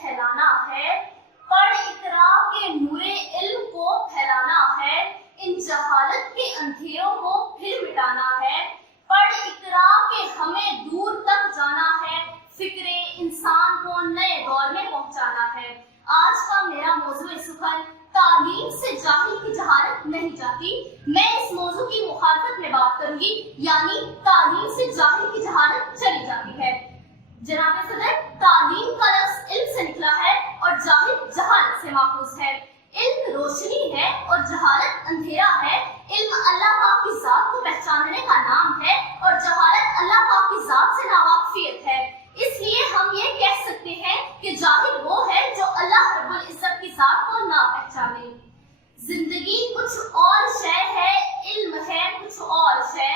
پھیلانا ہے، پڑھ اقرا کے نورے علم کو پھیلانا ہے، ان جہالت کے اندھیروں کو پھر مٹانا ہے، پڑھ اقرا کے ہمیں دور تک جانا ہے، فکر انسان کو نئے دور میں پہنچانا ہے۔ آج کا میرا موضوع سخن تعلیم سے جاہل کی جہالت نہیں جاتی۔ میں اس موضوع کی مخالفت میں بات کروں گی، یعنی تعلیم سے جاہل کی جہالت چلی جاتی ہے۔ جناب صدر، تعلیم کا لفظ علم سے نکلا ہے اور جاہل جہالت سے ماخوذ ہے۔ علم روشنی ہے اور جہالت اندھیرا ہے۔ علم اللہ پاک کی ذات کو پہچاننے کا نام ہے اور جہالت اللہ پاک کی ذات سے ناواقفیت ہے۔ اس لیے ہم یہ کہہ سکتے ہیں کہ جاہل وہ ہے جو اللہ رب العزت کی ذات کو نہ پہچانے۔ زندگی کچھ اور شے ہے، علم ہے کچھ اور شے۔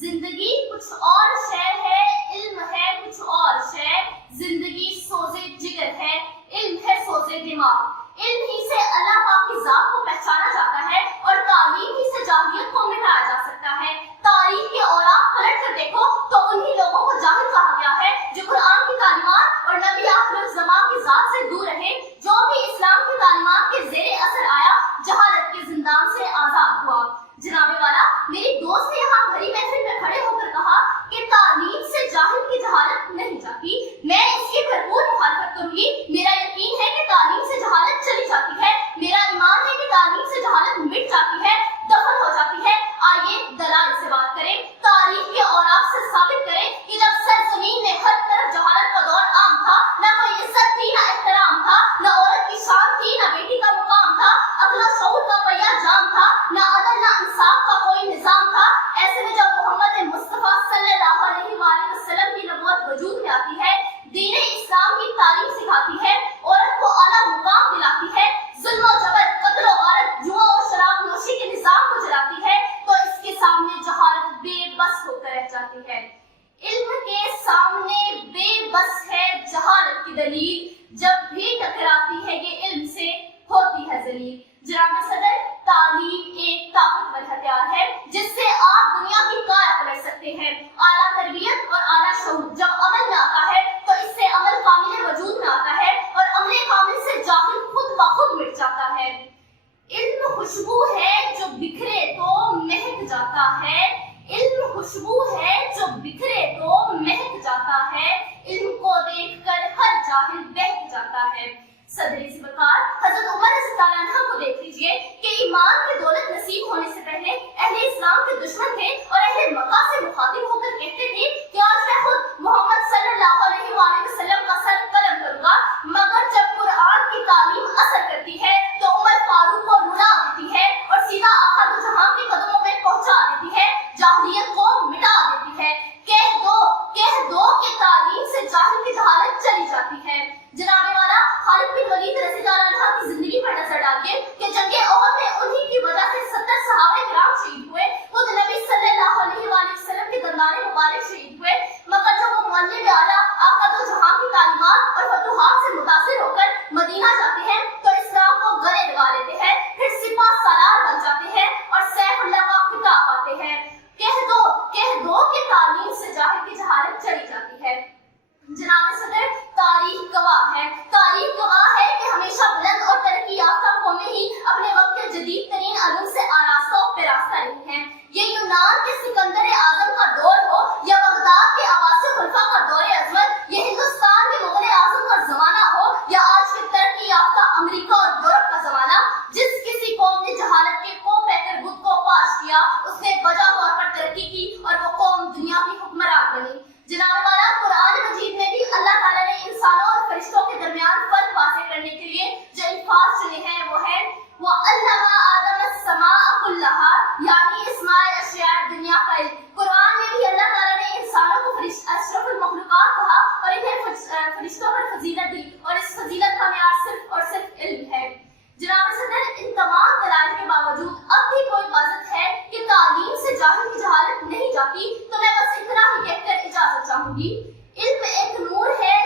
زندگی کچھ اور شے ہے، علم ہے کچھ اور شے۔ زندگی سوزے جگر ہے، علم ہے سوزے دماغ۔ علم ہی سے اللہ پاک کی ذات کو پہچانا جاتا ہے اور تعلیم ہی سے جاہلیت کو مٹایا جا سکتا ہے۔ تاریخ کے اوراق پلٹ کر دیکھو تو انہی لوگوں کو جاہل کہا گیا ہے جو قرآن کی تعلیمات اور نبی آخر الزمان کی ذات سے دور رہے۔ جو بھی اسلام کی تعلیمات کے زیر اثر آیا، جہالت کے زندان سے آزاد ہوا۔ جناب والا، میری دوست نے یہاں بھری محفل میں کھڑے ہو کر کہا کہ تعلیم سے جاہل کی جہالت نہیں جاتی۔ میں اس کی بھرپور مخالفت کروں گی۔ میرا یقین ہے کہ تعلیم سے جہالت چلی جاتی ہے۔ میرا ایمان ہے کہ تعلیم سے جہالت مٹ جاتی ہے، دفن ہو جاتی ہے۔ آئیے دلائل سے بات کریں، تاریخ کے اوراق سے ثابت کریں کہ جب سرزمین میں ہر طرف جہالت کا دور عام تھا، نہ کوئی عزت تھی، نہ احترام تھا، نہ عورت کی شان تھی، نہ بیٹی کا مقام تھا، عقل و شعور کا پہیہ جام تھا، نہ عدل نہ انصاف کا کوئی نظام تھا۔ ایسے میں جب محمد مصطفیٰ صلی اللہ علیہ وآلہ وسلم کی نبوت وجود میں آتی ہے، دین اسلام کی تعلیم سکھاتی ہے، عورت کو اعلیٰ مقام دلاتی ہے، ظلم و جبر، قتل و غارت، جوا و شراب نوشی کے نظام کو جلاتی ہے، تو اس کے سامنے جہالت بے بس ہو کر رہ جاتی ہے۔ علم کے سامنے بے بس ہے جہالت کی دلیل، جب بھی ٹکراتی ہے یہ علم سے ہوتی ہے ذلیل۔ جناب صدر، تعلیم ایک طاقتور ہتھیار ہے جس سے آپ دنیا کی کائا پلٹ سکتے ہیں۔ اعلیٰ تربیت اور اعلیٰ شعور جب عمل میں آتا ہے تو اس سے عمل کامل وجود میں آتا ہے اور عمل کامل سے جاہل خود بخود مٹ جاتا ہے۔ علم خوشبو ہے جو بکھرے تو مہک جاتا ہے، علم خوشبو ہے جو بکھرے تو مہک جاتا ہے، علم کو دیکھ کر ہر جاہل بہک جاتا ہے۔ صدر ذوالفقار حضرت عمر رضی اللہ عنہ کو دیکھ لیجئے کہ ایمان کی دولت نصیب ہونے سے پہلے اہل اسلام کے دشمن تھے اور اہل مکہ سے مخاطب ہو کر کہتے تھے کہ آج میں خود محمد صلی اللہ علیہ وآلہ وسلم کا سر قلم کروں گا، مگر جب قرآن کی تعلیم اثر کرتی ہے تو عمر فاروق کو رلا دیتی ہے اور سیدھا آقا دو جہاں کے قدموں میں پہنچا دیتی ہے، جاہلیت کو مٹا دیتی ہے۔ کہہ دو کہ تعلیم سے جاہل کی جہالت چلی جاتی ہے۔ جناب والا، خالد بن ولید رضی اللہ عنہ کی زندگی پر نظر ڈالیے کہ جنگ احد میں انہی کی وجہ سے 70 صحابہ کرام شہید ہوئے، خود نبی صلی اللہ علیہ وآلہ وسلم کے دندان مبارک شہید ہوئے، مگر جب وہ معلم اعلیٰ آقا دو جہاں کی تعلیمات اور فتوحات سے متاثر ہو کر مدینہ جاتے ہیں تو اسلام کو گلے لگا لیتے ہیں، پھر سپاہ سالار بن جاتے ہیں اور سیف اللہ کا خطاب پاتے ہیں۔ کہہ دو کہ تعلیم سے جاہل کی جہالت چلی جاتی ہے۔ جناب صدر، تاریخ گواہ ہے کہ ہمیشہ بلند اور ترقی یافتہ قومیں ہی اپنے وقت کے جدید ترین علوم سے آراستہ و پیراستہ رہی ہیں۔ یہ یونان کے سکندر اعظم کا دور ہو یا بغداد کے عباسی خلفاء کا دور عظمت، یہ ہندوستان کے مغل اعظم کا زمانہ ہو یا آج کے ترقی یافتہ امریکہ اور یورپ کا زمانہ، جس کسی قوم نے جہالت کے کو پیکر بدھ کو پاش کیا، اس نے بجا طور پر ترقی کی اور وہ قوم دنیا کی حکمران بنی۔ جناب والا، قرآن مجید میں بھی اللہ تعالیٰ نے انسانوں اور فرشتوں کے درمیان فرق واضح کرنے کے لیے جو الفاظ چنے ہیں وہ ہے وَعَلَّمَ آدَمَ السَّمَاءَ كُلَّهَا، یعنی اسماء اشیاء دنیا کا علم۔ قرآن میں بھی اللہ تعالیٰ نے انسانوں کو اشرف المخلوقات کہا اور انہیں فرشتوں پر فضیلت دی، اور اس فضیلت کا معیار صرف اور صرف علم ہے۔ جناب صدر، ان تمام دلائل کے باوجود اب بھی کوئی بازت ہے کہ تعلیم سے جاہل کی جہالت نہیں جاتی، تو میں بس اتنا ہی کہہ کر اجازت چاہوں گی۔ علم ایک نور ہے